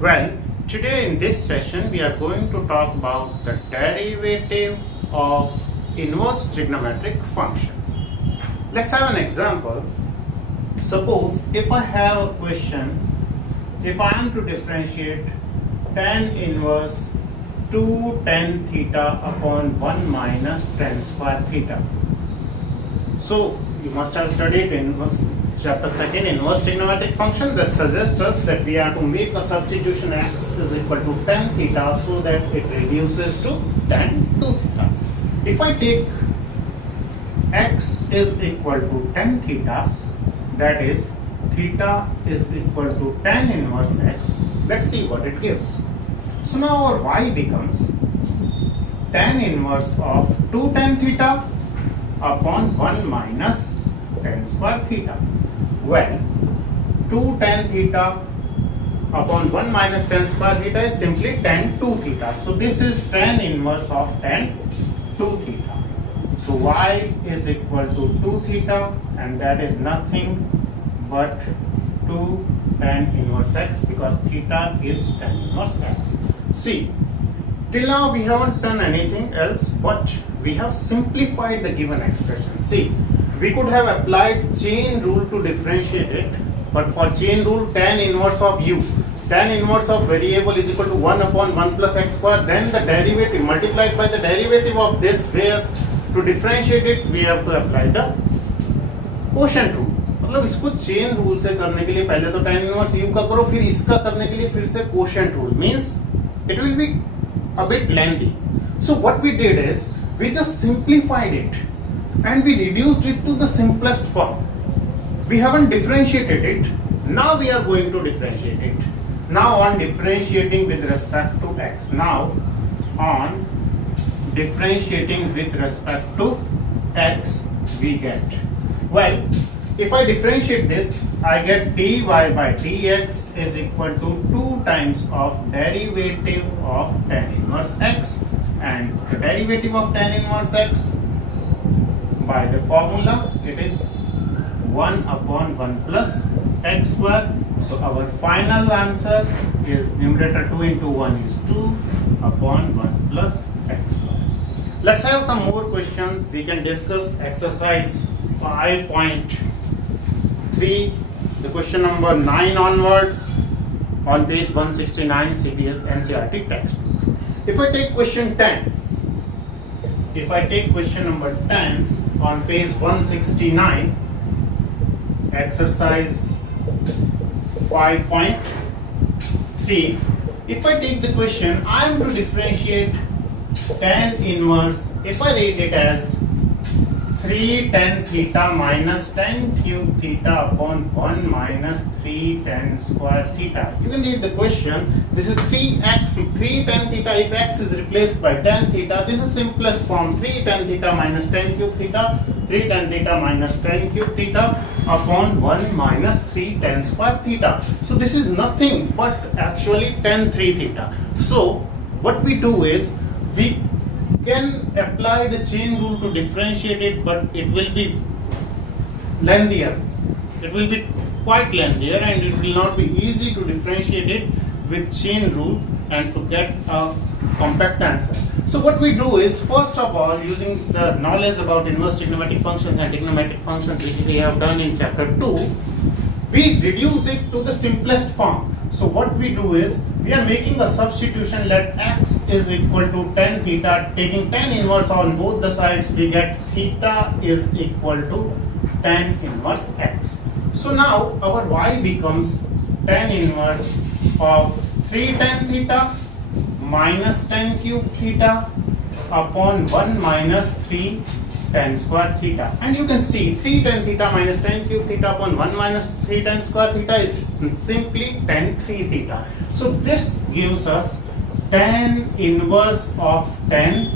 Well, today in this session we are going to talk about the derivative of inverse trigonometric functions. Let's have an example. Suppose if I have a question, if I am to differentiate tan inverse 2 tan theta upon 1 minus tan square theta. So you must have studied in chapter 2 inverse trigonometric function that suggests us that we are to make a substitution x is equal to tan theta so that it reduces to tan 2 theta. If I take x is equal to tan theta, that is theta is equal to tan inverse x, let's see what it gives. So now our y becomes tan inverse of 2 tan theta upon 1 minus tan square theta. Well, 2 tan theta upon 1 minus tan square theta is simply tan 2 theta. So this is tan inverse of tan 2 theta. So y is equal to 2 theta, and that is nothing but 2 tan inverse x, because theta is tan inverse x. See, till now we haven't done anything else, but we have simplified the given expression. See, we could have applied chain rule to differentiate it, but for chain rule tan inverse of u, tan inverse of variable is equal to 1 upon 1 plus x square, then the derivative multiplied by the derivative of this, where to differentiate it we have to apply the quotient rule. मतलब इसको chain rule से करने के लिए पहले तो tan inverse u का करो, फिर इसका करने के लिए फिर से quotient rule, means it will be a bit lengthy. So what we did is we just simplified it and we reduced it to the simplest form. We haven't differentiated it. Now we are going to differentiate it. Now on differentiating with respect to x. Now on differentiating with respect to x, we get, well, if I differentiate this, I get dy by dx is equal to 2 times of derivative of tan inverse x, and the derivative of tan inverse x by the formula, it is 1 upon 1 plus x square. So our final answer is numerator 2 into 1 is 2 upon 1 plus x square. Let's have some more questions. We can discuss exercise 5.3, the question number 9 onwards, on page 169 CBS NCERT textbook. If I take question 10, if I take question number 10 on page 169, exercise 5.3, if I take the question, I am to differentiate tan inverse, if I read it as 3 tan theta minus tan cube theta upon 1 minus 3 tan square theta. You can read the question. This is 3x, 3 tan theta. If x is replaced by tan theta, this is simplest form. 3 tan theta minus tan cube theta, 3 tan theta minus tan cube theta upon 1 minus 3 tan square theta. So this is nothing but actually tan 3 theta. So what we do is we can apply the chain rule to differentiate it, but it will be lengthier. It will be quite lengthier, and it will not be easy to differentiate it with chain rule and to get a compact answer. So what we do is, first of all, using the knowledge about inverse trigonometric functions and trigonometric functions which we have done in chapter 2, we reduce it to the simplest form. So what we do is, we are making a substitution. Let x is equal to tan theta, taking tan inverse on both the sides, we get theta is equal to tan inverse x. So now our y becomes tan inverse of 3 tan theta minus tan cube theta upon 1 minus 3 tan square theta. And you can see 3 tan theta minus tan cube theta upon 1 minus 3 tan square theta is simply tan 3 theta. So this gives us tan inverse of tan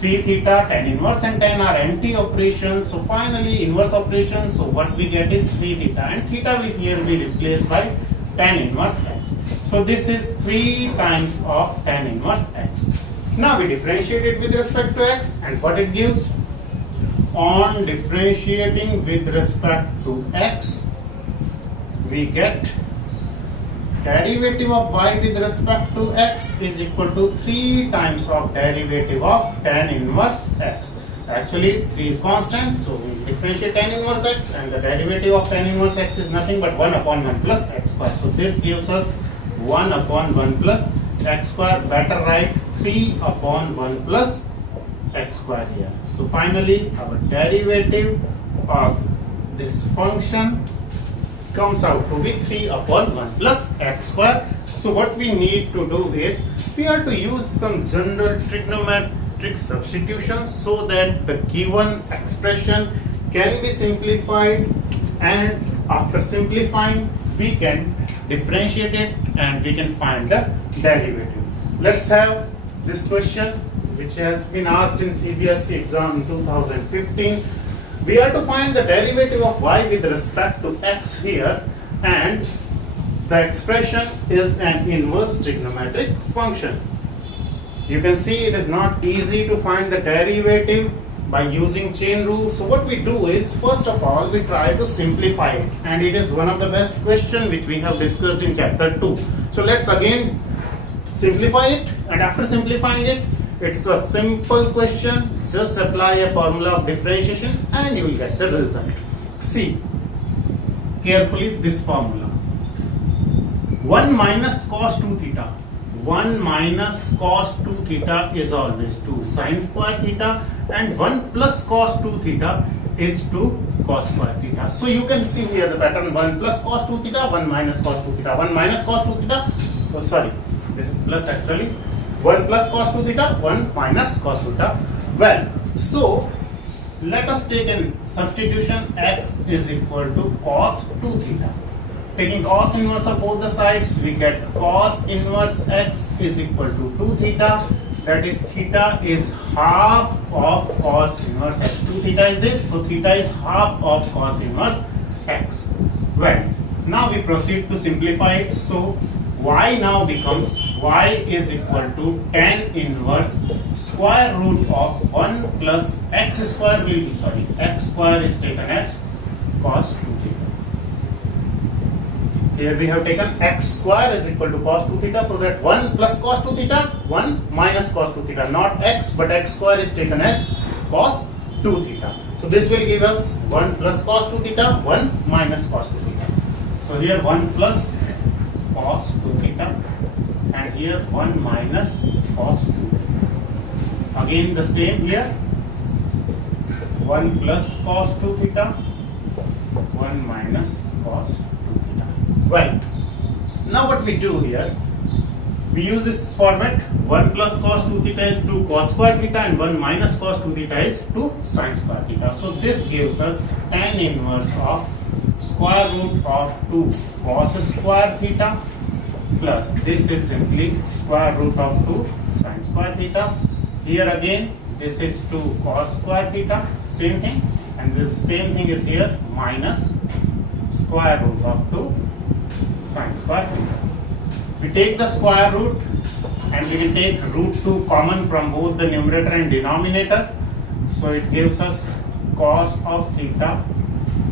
3 theta. Tan inverse and tan are anti-operations. So finally inverse operations. So what we get is 3 theta, and theta will here be replaced by tan inverse x. So this is 3 times of tan inverse x. Now we differentiate it with respect to x, and what it gives? On differentiating with respect to x, we get derivative of y with respect to x is equal to 3 times of derivative of tan inverse x. Actually 3 is constant, so we differentiate tan inverse x, and the derivative of tan inverse x is nothing but 1 upon 1 plus x square. So this gives us 1 upon 1 plus x square. Better write 3 upon 1 plus x square here. So finally our derivative of this function comes out to be 3 upon 1 plus x square. So what we need to do is we have to use some general trigonometric substitutions so that the given expression can be simplified, and after simplifying we can differentiate it and we can find the derivatives. Let's have this question which has been asked in CBSE exam in 2015. We have to find the derivative of y with respect to x here, and the expression is an inverse trigonometric function. You can see it is not easy to find the derivative by using chain rule. So what we do is, first of all, we try to simplify it, and it is one of the best questions which we have discussed in chapter 2. So let's again simplify it, and after simplifying it, it's a simple question. Just apply a formula of differentiation and you will get the result. See carefully this formula. 1 minus cos 2 theta. 1 minus cos 2 theta is always 2 sin square theta, and 1 plus cos 2 theta is 2 cos square theta. So you can see here the pattern: 1 plus cos 2 theta, 1 minus cos 2 theta, 1 minus cos 2 theta. Oh, sorry, this is plus actually. 1 plus cos 2 theta, 1 minus cos theta. Well, so let us take a substitution. X is equal to cos 2 theta. Taking cos inverse of both the sides, we get cos inverse x is equal to 2 theta. That is, theta is half of cos inverse x. 2 theta is this, so theta is half of cos inverse x. Well, now we proceed to simplify it. So y now becomes, y is equal to tan inverse square root of 1 plus x square will be, sorry, x square is taken as cos 2 theta. Here we have taken x square is equal to cos 2 theta, so that 1 plus cos 2 theta, 1 minus cos 2 theta, not x, but x square is taken as cos 2 theta. So this will give us 1 plus cos 2 theta, 1 minus cos 2 theta. So here 1 plus cos 2 theta, and here 1 minus cos 2 theta. Again the same here, 1 plus cos 2 theta, 1 minus cos 2 theta. Right. Now what we do here, we use this format. 1 plus cos 2 theta is 2 cos square theta, and 1 minus cos 2 theta is 2 sin square theta. So this gives us tan inverse of square root of 2 cos square theta plus this is simply square root of 2 sin square theta. Here again this is 2 cos square theta, same thing, and the same thing is here, minus square root of 2 sin square theta. We take the square root and we will take root 2 common from both the numerator and denominator. So it gives us cos of theta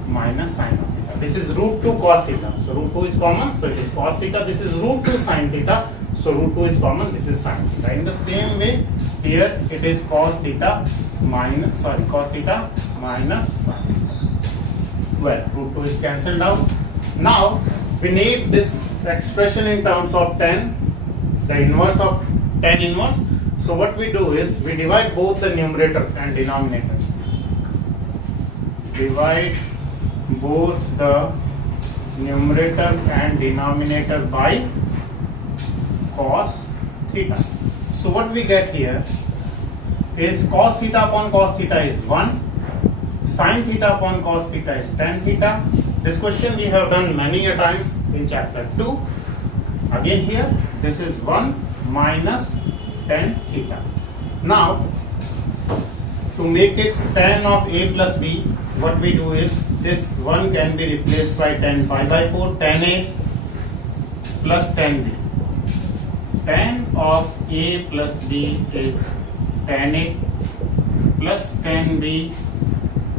minus sin of theta. This is root 2 cos theta. So root 2 is common, so it is cos theta. This is root 2 sin theta. So root 2 is common, this is sin theta. In the same way, here it is cos theta minus, cos theta minus sin theta. Well, root 2 is cancelled out. Now we need this expression in terms of tan, the inverse of tan inverse. So what we do is we divide both the numerator and denominator. Divide both the numerator and denominator by cos theta. So what we get here is cos theta upon cos theta is 1, sin theta upon cos theta is tan theta. This question we have done many a times in chapter 2. Again here this is 1 minus tan theta. Now to make it tan of a plus b, what we do is this 1 can be replaced by tan pi by 4, tan a plus tan b. Tan of a plus b is tan a plus tan b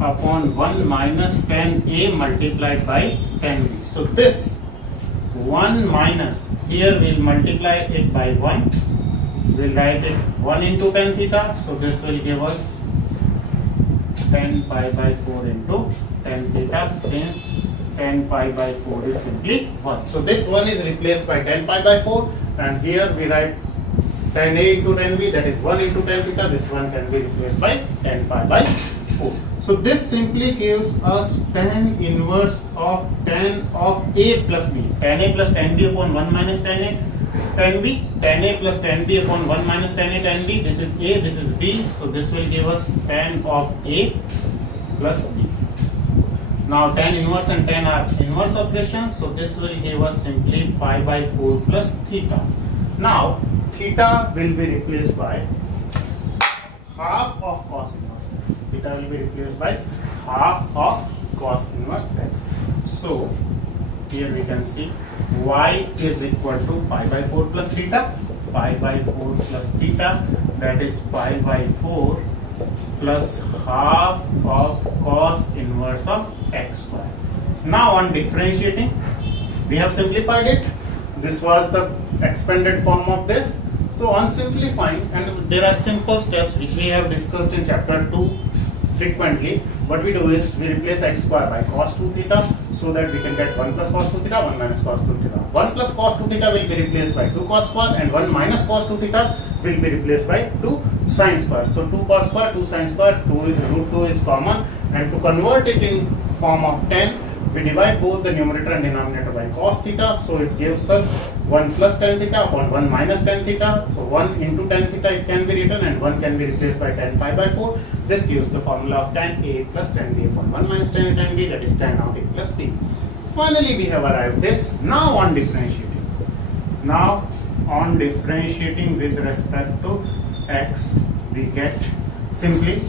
upon 1 minus tan a multiplied by tan b. So this 1 minus Here we'll multiply it by 1. We'll write it 1 into tan theta. So this will give us 10 pi by 4 into tan theta, since 10 pi by 4 is simply 1. So this 1 is replaced by 10 pi by 4, and here we write tan A into tan B, that is 1 into tan theta. This one can be replaced by 10 pi by 4. So this simply gives us tan inverse of tan of A plus B. Tan A plus tan B upon 1 minus tan A tan B. Tan A plus tan B upon 1 minus tan A tan B. This is A, this is B. So this will give us tan of A plus B. Now tan inverse and tan are inverse operations. So this will give us simply pi by 4 plus theta. Now theta will be replaced by half of cos inverse x. Theta will be replaced by half of cos inverse x. So here we can see y is equal to pi by 4 plus theta. Pi by 4 plus theta, that is pi by 4 plus half of cos inverse of x square. Now on differentiating, we have simplified it. This was the expanded form of this. So on simplifying, and there are simple steps which we have discussed in chapter 2 frequently. What we do is we replace x square by cos 2 theta, so that we can get 1 plus cos 2 theta, 1 minus cos 2 theta. 1 plus cos 2 theta will be replaced by 2 cos square, and 1 minus cos 2 theta will be replaced by 2 sin square. So 2 cos square, 2 sin square, root 2 is common, and to convert it in form of tan, we divide both the numerator and denominator by cos theta. So it gives us 1 plus tan theta upon 1 minus tan theta. So 1 into tan theta it can be written, and 1 can be replaced by tan pi by 4. This gives the formula of tan A plus tan B upon 1 minus tan A tan B, that is tan of A plus B. Finally we have arrived this. Now on differentiating. Now on differentiating with respect to x, we get simply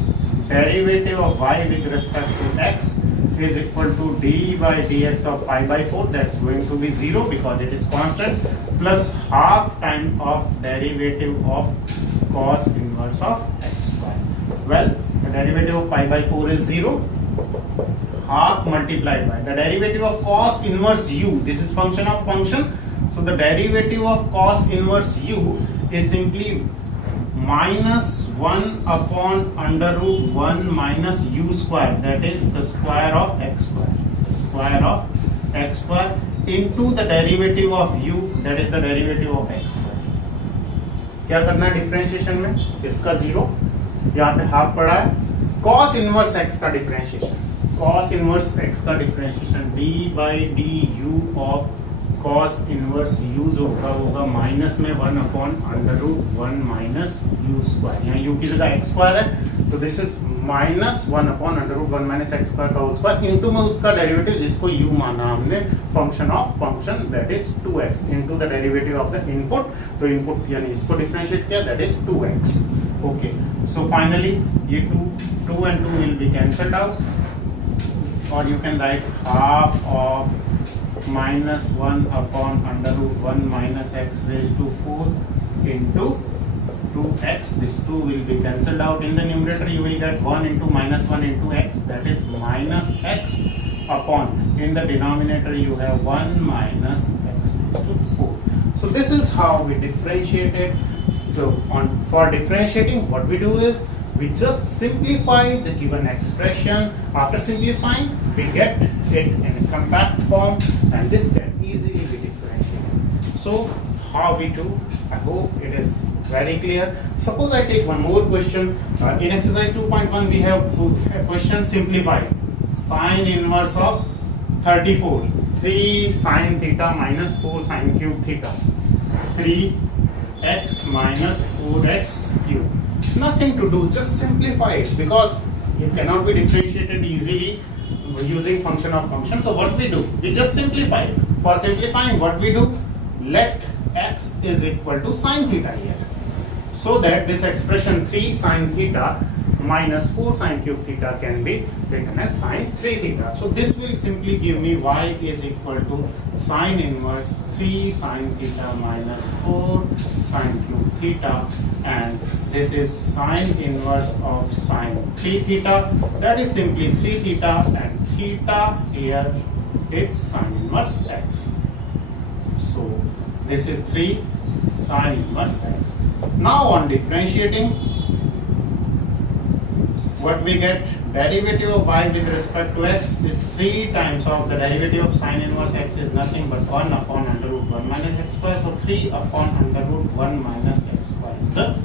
derivative of y with respect to x is equal to d by dx of pi by 4. That's going to be 0 because it is constant, plus half time of derivative of cos inverse of x square. Well, the derivative of pi by 4 is 0. Half multiplied by the derivative of cos inverse u. This is function of function. So the derivative of cos inverse u is simply minus 1 upon under root 1 minus u square, that is the square of x square. Square of x square into the derivative of u, that is the derivative of x square. क्या करना है differentiation में? इसका 0, यहाँ पे half पड़ा है. cos inverse x का डिफरेंशिएशन. cos inverse x का differentiation d by du of cos inverse u जो होगा माइनस में 1 upon under root 1 minus u square. यहाँ u की जगह x स्क्वायर है, तो this is minus 1 upon under root 1 minus x square का होल स्क्वायर इनटू में उसका डेरिवेटिव जिसको u माना हमने, function of function, that is 2x into the derivative of the input. तो इनपुट यानी इसको डिफरेंशिएट किया, that is 2x. Okay, so finally ये 2 and 2 will be cancelled out, और you can write half of minus 1 upon under root 1 minus x raised to 4 into 2x. This 2 will be cancelled out in the numerator. You will get 1 into minus 1 into x, that is minus x upon, in the denominator you have 1 minus x raised to 4. So this is how we differentiate it. So for differentiating, what we do is we just simplify the given expression. After simplifying, we get it in a compact form, and this can easily be differentiated. So how we do? I hope it is very clear. Suppose I take one more question. In exercise 2.1 we have a question simplified. Sine inverse of 34. 3 sine theta minus 4 sine cube theta. 3x minus 4x cube. Nothing to do, just simplify it, because it cannot be differentiated easily using function of function. So what we do, we just simplify it. For simplifying, what we do, let x is equal to sine theta here, so that this expression 3 sine theta minus 4 sine cube theta can be written as sine 3 theta. So this will simply give me y is equal to sine inverse 3 sine theta minus 4 sine cube theta, and this is sine inverse of sine 3 theta, that is simply 3 theta, and theta here is sine inverse x. So This is 3 sine inverse x. Now on differentiating, what we get, derivative of y with respect to x is 3 times of the derivative of sine inverse x is nothing but 1 upon under root 1 minus x square. So 3 upon under root 1 minus x square is the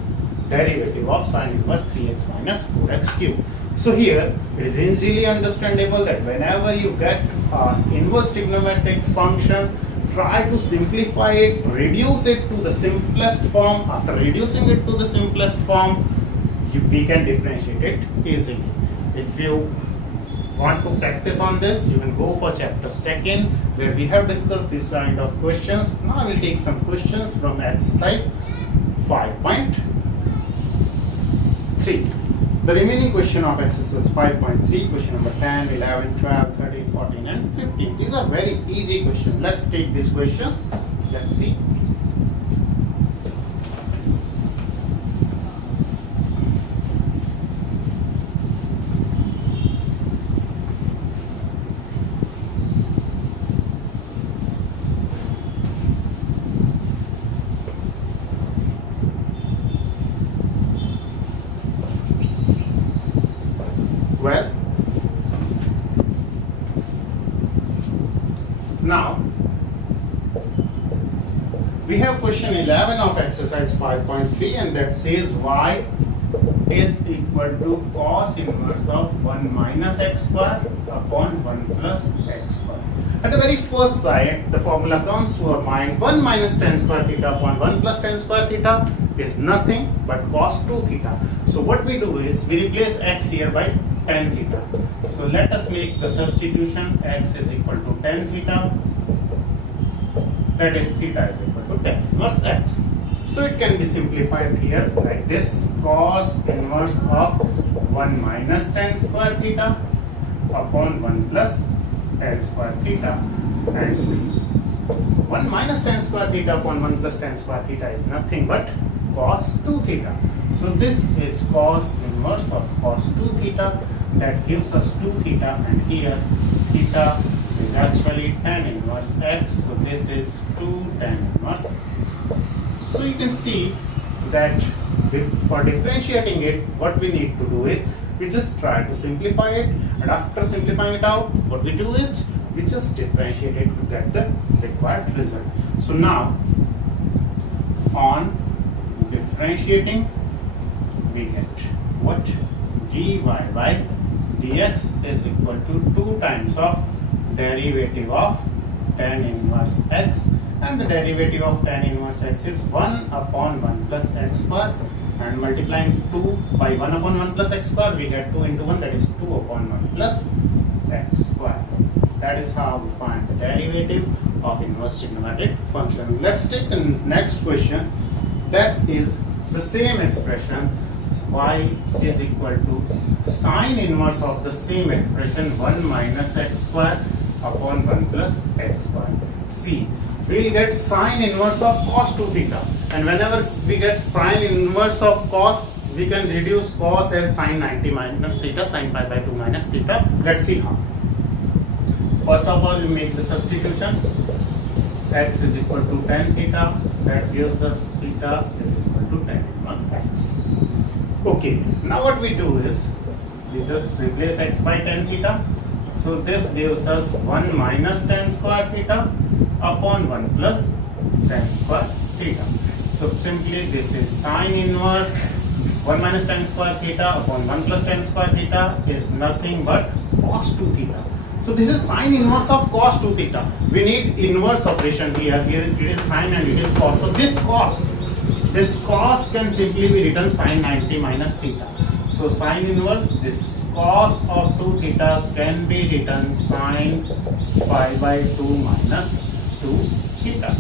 derivative of sine inverse 3x minus 4x cube. So here it is easily understandable that whenever you get an inverse trigonometric function, try to simplify it, reduce it to the simplest form. After reducing it to the simplest form, we can differentiate it easily. If you want to practice on this, you can go for chapter 2 where we have discussed this kind of questions. Now I will take some questions from exercise 5.3. The remaining question of exercise 5.3, question number 10, 11, 12, 13, 14 and 15. These are very easy questions. Let's take these questions. Let's see. Well, now we have question 11 of exercise 5.3 and that says y is equal to cos inverse of 1 minus x square upon 1 plus x square. At the very first sight, the formula comes to our mind. 1 minus tan square theta upon 1 plus tan square theta is nothing but cos 2 theta. So what we do is we replace x here by tan theta. So let us make the substitution. X is equal to tan theta. That is theta is equal to tan inverse x. So it can be simplified here like this: cos inverse of 1 minus tan square theta upon 1 plus tan square theta, and 1 minus tan square theta upon 1 plus tan square theta is nothing but cos 2 theta. So this is cos inverse of cos 2 theta, that gives us 2 theta, and here theta is actually tan inverse x. So this is 2 tan inverse x. So you can see that for differentiating it, what we need to do is we just try to simplify it, and after simplifying it out, what we do is we just differentiate it to get the required result. So now on differentiating, we get what? dy by dx is equal to 2 times of derivative of tan inverse x, and the derivative of tan inverse x is 1 upon 1 plus x square, and multiplying 2 by 1 upon 1 plus x square, we get 2 into 1, that is 2 upon 1 plus x square. That is how we find the derivative of inverse trigonometric function. Let's take the next question. That is the same expression, y is equal to sine inverse of the same expression 1 minus x square upon 1 plus x square. See, we will get sine inverse of cos 2 theta, and whenever we get sine inverse of cos, we can reduce cos as sine 90 minus theta, sine pi by 2 minus theta. Let's see how. First of all, we make the substitution. X is equal to tan theta, that gives us theta is equal to tan inverse x. Okay, now what we do is we just replace x by tan theta. So this gives us 1 minus tan square theta upon 1 plus tan square theta. So simply this is sine inverse 1 minus tan square theta upon 1 plus tan square theta is nothing but cos 2 theta. So this is sine inverse of cos 2 theta. We need inverse operation here. Here it is sine and it is cos. So this cos can simply be written sine 90 minus theta. So sine inverse, this cos of 2 theta can be written sine pi by 2 minus 2 theta.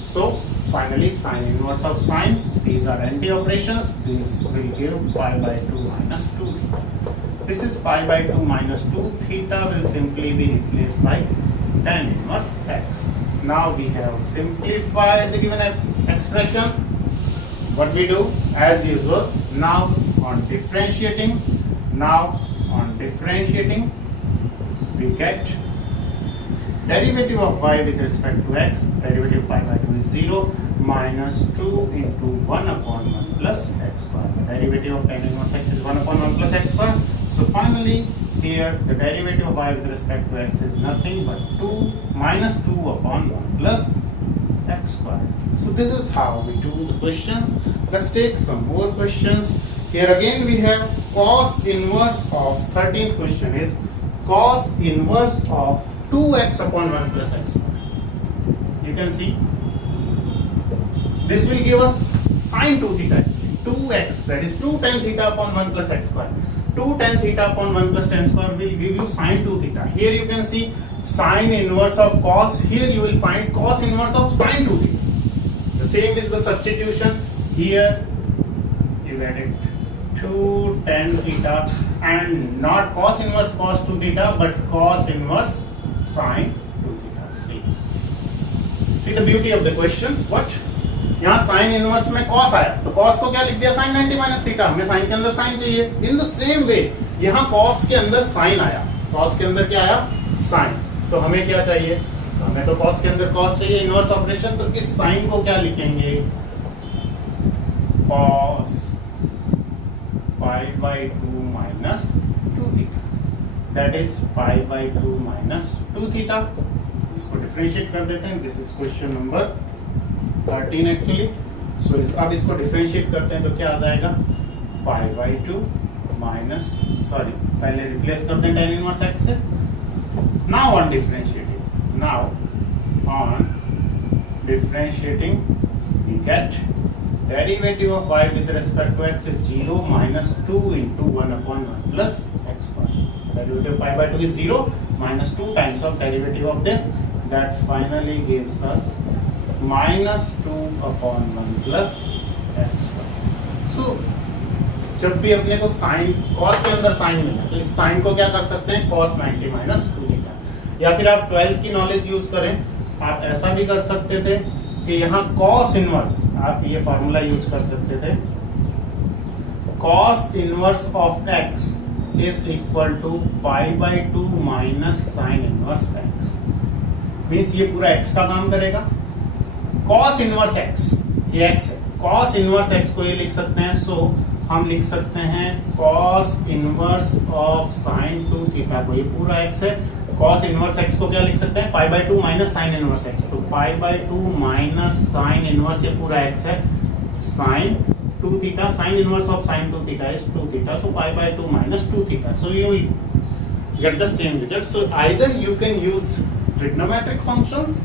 So finally sine inverse of sine, these are anti-operations, this will give pi by 2 minus 2 theta. This is pi by 2 minus 2 theta will simply be replaced by tan inverse x. Now we have simplified the given expression. What we do as usual, now on differentiating, we get derivative of y with respect to x, derivative pi by 2 is 0 minus 2 into 1 upon 1 plus x square. The derivative of tan inverse x is 1 upon 1 plus x square. So finally here the derivative of y with respect to x is nothing but 2 minus 2 upon 1 plus x square. So this is how we do the questions. Let's take some more questions. Here again we have cos inverse of 13th question is cos inverse of 2x upon 1 plus x square. You can see this will give us sine 2 theta, 2x, that is 2 tan theta upon 1 plus x square. 2 tan theta upon 1 plus tan square will give you sine 2 theta. Here you can see sine inverse of cos. Here you will find cos inverse of sine 2 theta. The same is the substitution. Here you get it 2 tan theta and not cos inverse cos 2 theta but cos inverse sine 2 theta. See the beauty of the question. What? यहाँ sine inverse में cos आया तो cos को क्या लिख दिया sign 90 minus theta. हमें sign के अंदर साइन चाहिए. इन द सेम वे यहाँ कॉस के अंदर साइन आया. कॉस के अंदर क्या आया? साइन. तो हमें क्या चाहिए? हमें तो कॉस के अंदर कॉस चाहिए इनवर्स ऑपरेशन. तो इस साइन को क्या लिखेंगे? Cos pi by 2 minus 2 theta. That is pi by 2 minus 2 theta. इसको डिफरेंशिएट कर देते हैं. This is question number 13 actually. So अब इसको डिफरेंशिएट करते हैं तो क्या आ जाएगा? पाई बाई 2 माइनस पहले रिप्लेस करते हैं tan इनवर्स x से. Now on differentiating we get derivative of y with respect to x is 0 minus 2 into 1 upon 1 plus x square. Derivative pi by 2 is 0 minus 2 times of derivative of this. That finally gives us minus 2 upon 1 plus x square. So जब भी अपने को sign cos के अंदर sign मिला तो इस sign को क्या कर सकते हैं? cos 90 minus 2 theta. या फिर आप 12 की नॉलेज यूज करें. आप ऐसा भी कर सकते थे कि यहाँ cos इनवर्स आप ये फॉर्मूला यूज कर सकते थे. cos inverse of x is equal to pi by 2 minus sin inverse x. Means ये पूरा x का काम करेगा. cos इनवर्स x ये x है. cos इनवर्स x को ये लिख सकते हैं. सो हम लिख सकते हैं cos inverse of sin 2 theta को ये पूरा x है. cos इनवर्स x को क्या लिख सकते हैं? पाई by 2 minus sin inverse x. तो पाई बाई 2 माइनस sin इनवर्स ये पूरा x है. sin 2 theta, sin inverse of sin 2 theta is 2 theta. So pi by 2 minus 2 theta. So you will get the same result. So either you can use trigonometric functions,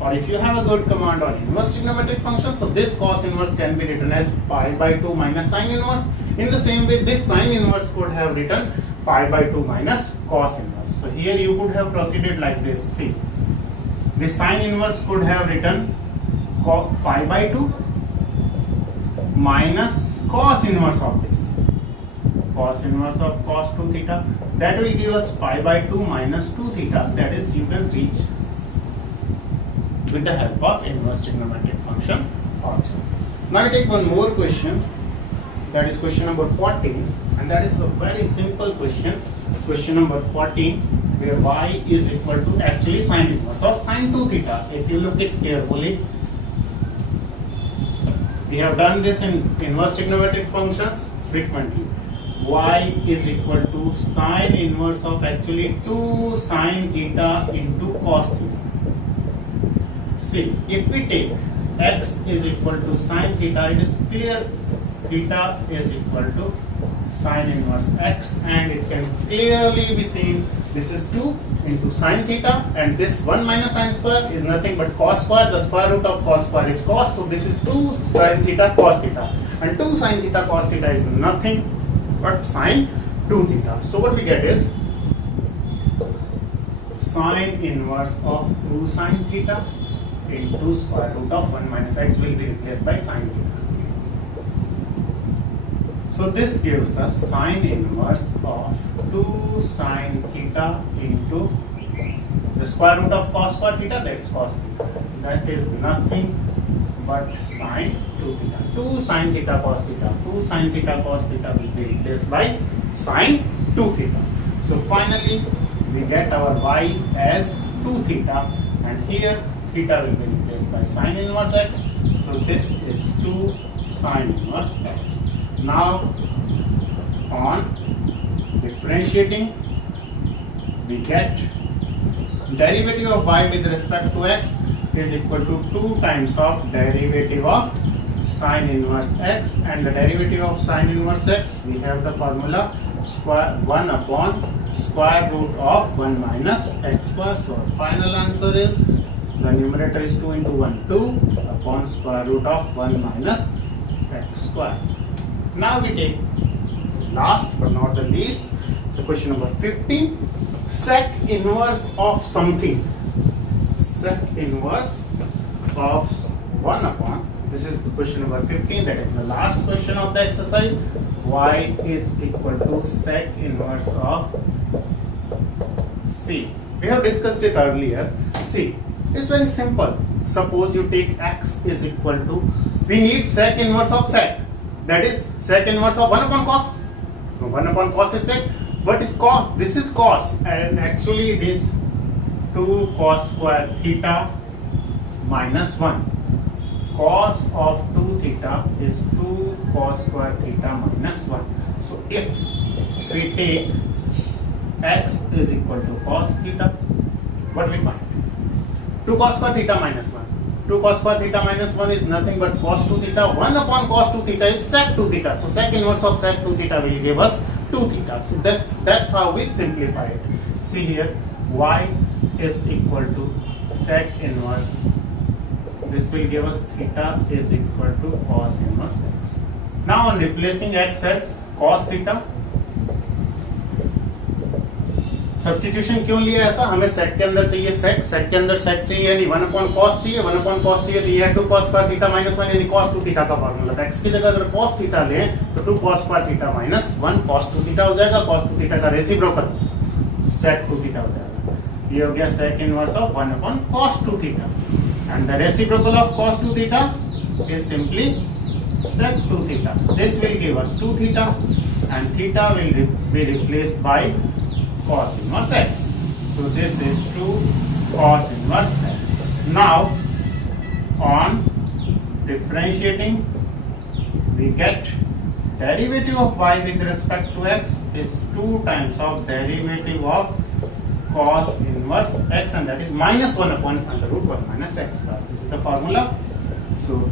or if you have a good command on inverse trigonometric functions, so this cos inverse can be written as pi by 2 minus sin inverse. In the same way, this sin inverse could have written pi by 2 minus cos inverse. So here you could have proceeded like this. See, the sin inverse could have written pi by 2 minus cos inverse of this. Cos inverse of cos 2 theta. That will give us pi by 2 minus 2 theta. That is, you can reach with the help of inverse trigonometric function also. Now I take one more question. That is question number 14. And that is a very simple question. Question number 14, where y is equal to actually sin inverse of sin 2 theta. If you look it carefully, we have done this in inverse trigonometric functions frequently. Y is equal to sin inverse of actually 2 sin theta into cos theta. See, if we take x is equal to sin theta, it is clear theta is equal to sin inverse x, and it can clearly be seen this is 2 into sin theta, and this 1 minus sin square is nothing but cos square. The square root of cos square is cos, so this is 2 sin theta cos theta, and 2 sin theta cos theta is nothing but sin 2 theta. So what we get is sin inverse of 2 sin theta into square root of 1 minus x will be replaced by sin theta. So this gives us sin inverse of 2 sin theta into the square root of cos square theta, that is cos theta. That is nothing but sin 2 theta. 2 sin theta cos theta. 2 sin theta cos theta will be replaced by sin 2 theta. So finally we get our y as 2 theta, and here theta will be replaced by sine inverse x. So this is 2 sine inverse x. Now on differentiating, we get derivative of y with respect to x is equal to 2 times of derivative of sine inverse x, and the derivative of sine inverse x, we have the formula square 1 upon square root of 1 minus x square. So our final answer is, the numerator is 2 into 1, 2 upon square root of 1 minus x square. Now we take last but not the least, the question number 15, sec inverse of something. Sec inverse of 1 upon, this is the question number 15, that is the last question of the exercise. Y is equal to sec inverse of C. We have discussed it earlier. See, it's very simple. Suppose you take x is equal to, we need sec inverse of sec, that is sec inverse of 1 upon cos. 1 upon cos is sec. What is cos? This is cos, and actually it is 2 cos square theta minus 1. Cos of 2 theta is 2 cos square theta minus 1. So if we take x is equal to cos theta, what we find? 2 cos square theta minus 1. 2 cos square theta minus 1 is nothing but cos 2 theta. 1 upon cos 2 theta is sec 2 theta. So sec inverse of sec 2 theta will give us 2 theta. So that's how we simplify it. See here, y is equal to sec inverse. This will give us theta is equal to cos inverse x. Now on replacing x as cos theta, substitution क्यों लिया ऐसा? हमें सेक के अंदर चाहिए सेक, सेक के अंदर सेक चाहिए यानी 1 अपॉन कॉस चाहिए, 1 अपॉन कॉस चाहिए तो ये है 2 cos स्क्वायर थीटा माइनस 1 यानी cos 2 थीटा का फार्मूला था। x की जगह अगर cos थीटा लें तो 2 cos square theta minus 1 cos 2 theta हो जाएगा। cos 2 थीटा का रेसिप्रोकल sec 2 थीटा हो जाएगा। ये हो गया sec inverse of 1 upon cos 2 theta, and the reciprocal of cos 2 theta is simply sec 2 theta. This will give us 2 theta, and theta will be replaced by cos inverse x. So this is 2 cos inverse x. Now on differentiating, we get derivative of y with respect to x is 2 times of derivative of cos inverse x, and that is minus 1 upon under root 1 minus x square. This is the formula. So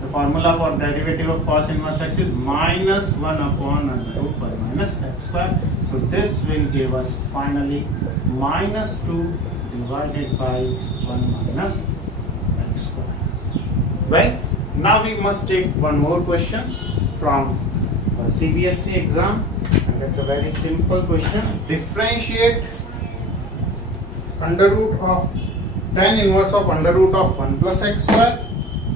the formula for derivative of cos inverse x is minus 1 upon under root 1 minus x square. So this will give us finally minus 2 divided by 1 minus x square. Well, now we must take one more question from a CBSE exam, and that's a very simple question. Differentiate under root of tan inverse of under root of 1 plus x square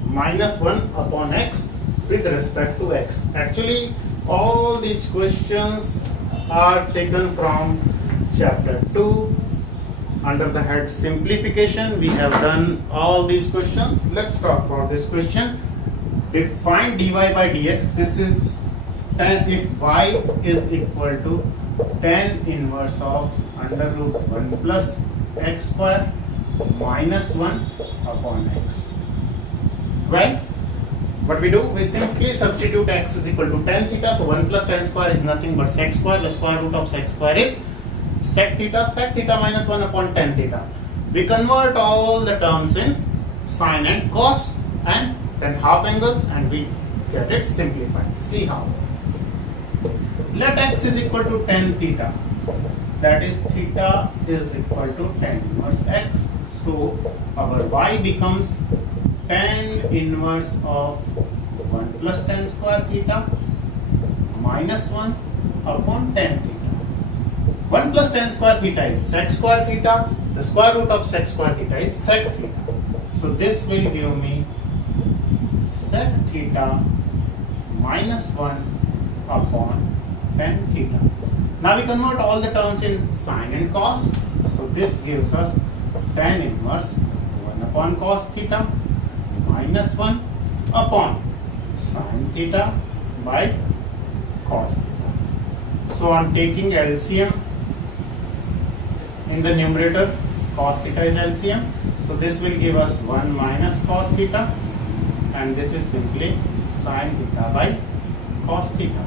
minus 1 upon x with respect to x. Actually, all these questions are taken from chapter 2 under the head simplification. We have done all these questions. Let's talk for this question. Define dy by dx. This is tan if y is equal to tan inverse of under root 1 plus x square minus 1 upon x. Well, what we do, we simply substitute x is equal to tan theta. So 1 plus tan square is nothing but sec square. The square root of sec square is sec theta. Sec theta minus 1 upon tan theta. We convert all the terms in sine and cos and then half angles, and we get it simplified. See how. Let x is equal to tan theta. That is theta is equal to tan inverse x. So our y becomes tan inverse of 1 plus tan square theta minus 1 upon tan theta. 1 plus tan square theta is sec square theta. The square root of sec square theta is sec theta. So this will give me sec theta minus 1 upon tan theta. Now we convert all the terms in sine and cos. So this gives us tan inverse 1 upon cos theta minus 1 upon sine theta by cos theta. So on taking LCM In the numerator, cos theta is LCM. So this will give us 1 minus cos theta, and this is simply sin theta by cos theta.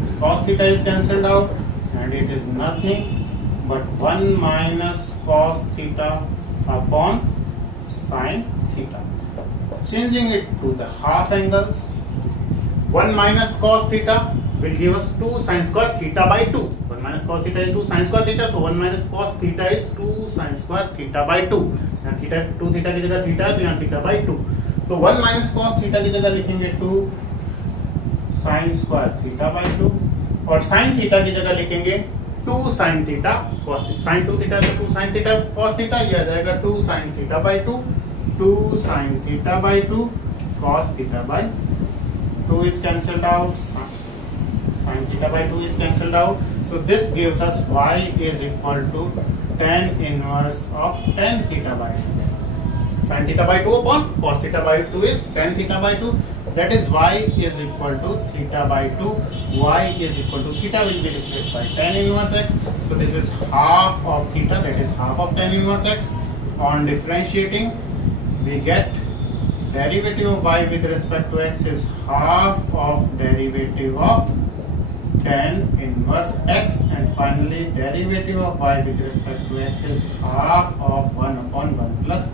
This cos theta is cancelled out, and it is nothing but 1 minus cos theta upon sin theta. Changing it to the half angles, 1 minus cos theta will give us 2 sin square theta by 2. 1 minus cos theta is 2 sin square theta, so 1 minus cos theta is 2 sin square theta by 2. यहाँ theta 2 theta की जगह theta है, तो यहाँ theta by 2. तो 1 minus cos theta की जगह लिखेंगे 2 sin square theta by 2, और sin थीटा की जगह लिखेंगे 2 sin theta cos theta. Sin 2 theta तो 2 sin theta cos theta, यह आ जाएगा 2 sin theta by 2, 2 sin theta by 2 cos theta by 2 is cancelled out, sin theta by 2 is cancelled out. So this gives us y is equal to tan inverse of tan theta by 2. Sin theta by 2 upon cos theta by 2 is tan theta by 2. That is y is equal to theta by 2. Y is equal to theta will be replaced by tan inverse x. So this is half of theta, that is half of tan inverse x. On differentiating, we get derivative of y with respect to x is half of derivative of tan inverse x, and finally derivative of y with respect to x is half of 1 upon 1 plus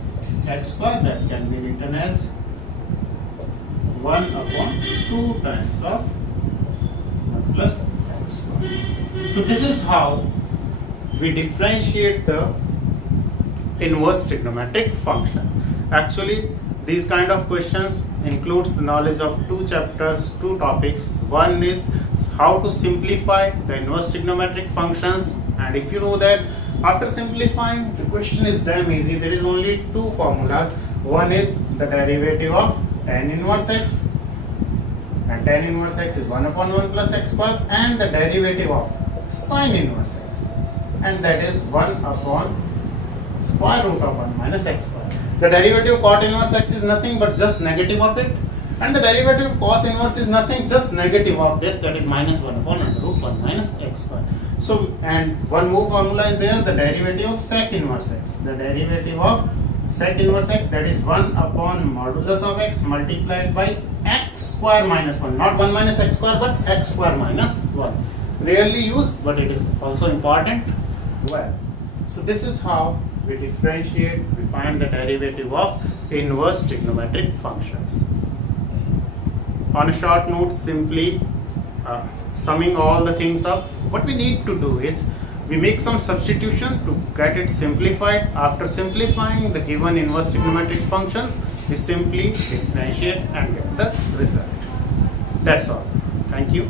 x square, that can be written as 1 upon 2 times of 1 plus x square. So this is how we differentiate the inverse trigonometric function. Actually, these kind of questions includes the knowledge of 2 chapters, 2 topics. One is how to simplify the inverse trigonometric functions, and if you know that after simplifying the question is damn easy. There is only 2 formulas. One is the derivative of tan inverse x, and tan inverse x is 1 upon 1 plus x square, and the derivative of sin inverse x, and that is 1 upon square root of 1 minus x square. The derivative of cot inverse x is nothing but just negative of it, and the derivative of cos inverse is nothing, just negative of this, that is minus 1 upon under root 1 minus x square. So, and one more formula is there, the derivative of sec inverse x. The derivative of sec inverse x, that is 1 upon modulus of x multiplied by x square minus 1. Not 1 minus x square, but x square minus 1. Rarely used, but it is also important. Well, so this is how we differentiate, we find the derivative of inverse trigonometric functions. On a short note, simply summing all the things up, what we need to do is we make some substitution to get it simplified. After simplifying the given inverse trigonometric functions, we simply differentiate and get the result. That's all. Thank you.